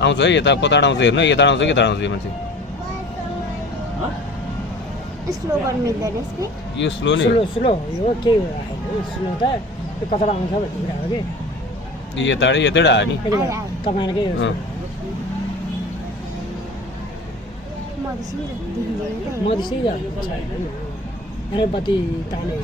आउँछ है यता कताबाट आउँछ हेर्नु यता आउँछ कि यता आउँछ यो मान्छे स्लो गर्न मिल्दैन यसले यो स्लो नै स्लो यो के होइन स्लो त त्यो कताबाट आउँछ भन्ने कुरा हो कि यताबाट आयो नि तपाईँहरूकै मधेसै जानु बत्ती ताने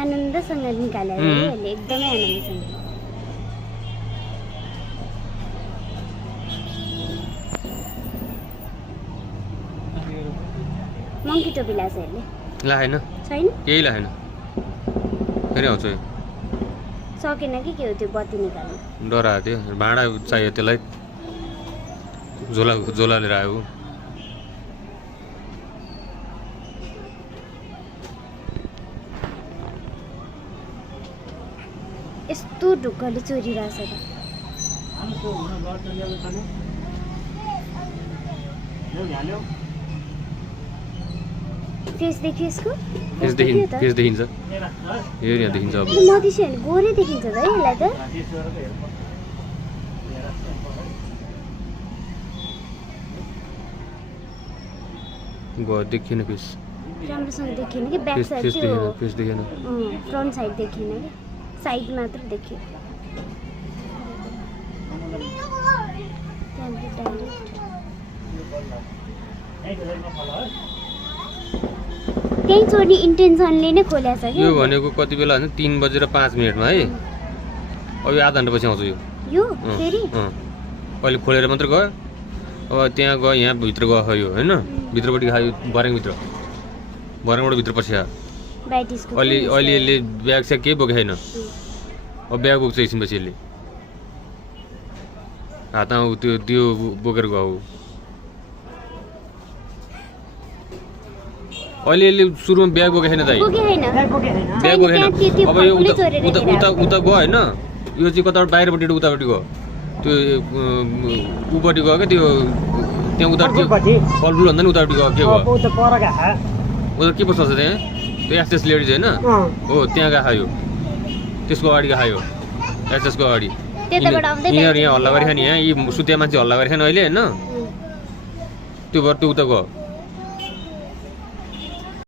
आनन्दसँग निकालेर एकदमै आनन्दसँग मङ्की टोपी लाछ हेर्ने लाएन छैन केही लाएन फेरि आउँछ यो सकेन कि के हो त्यो बत्ती निकाल्नु डराएको थियो भाँडा चाहियो त्यसलाई झोला लिएर आयो यस्तो ढुक्कले चोरिरहेछ फेस देखियो यसको फेस देखिन्छ यो यहाँ देखिन्छ अब मधेसी होइन गोरै देखिन्छ त है यसलाई त देखिएन फेस राम्रोसँग देखिएन कि ब्याक साइड फेस देखिएन फ्रन्ट साइड देखिएन कि साइड मात्र देखियो त्यही चोर्ने इन्टेन्सनले नै खोलेको छ कि यो भनेको कति बेला भने 3 बजेर 5 मिनटमा है अब यो आधा घन्टा पछि आउँछ यो फेरि अहिले खोलेर मात्र गयो अब त्यहाँ गयो यहाँ भित्र गयो यो होइन भित्रपट्टि खायो बरेङभित्र बरेङबाट भित्र पछि आयो अहिले यसले ब्याग स्याग केही बोकेको छैन अब ब्याग बोक्छ एकछिनपछि यसले हातमा त्यो बोकेर गयो अहिले यसले सुरुमा ब्याग बोकेको छैन दाइ ब्याग बोकेको छैन अब यो उता गयो होइन यो चाहिँ कताबाट बाहिरपट्टि उतापट्टि गयो त्यो ऊपट्टि गयो क्या त्यो त्यहाँ उतापट्टि फलफुल भन्दा नि उतापट्टि गयो के भयो उता के पो छ त्यहाँ त्यो एसएस लेडिज होइन हो त्यहाँ गएको खायो त्यसको अगाडि खायो एसएसको अगाडि यिनीहरू यहाँ हल्ला गरेको नि यहाँ यी सुत्या मान्छे हल्ला गरेको नि अहिले होइन त्यो भएर त्यो उता गयो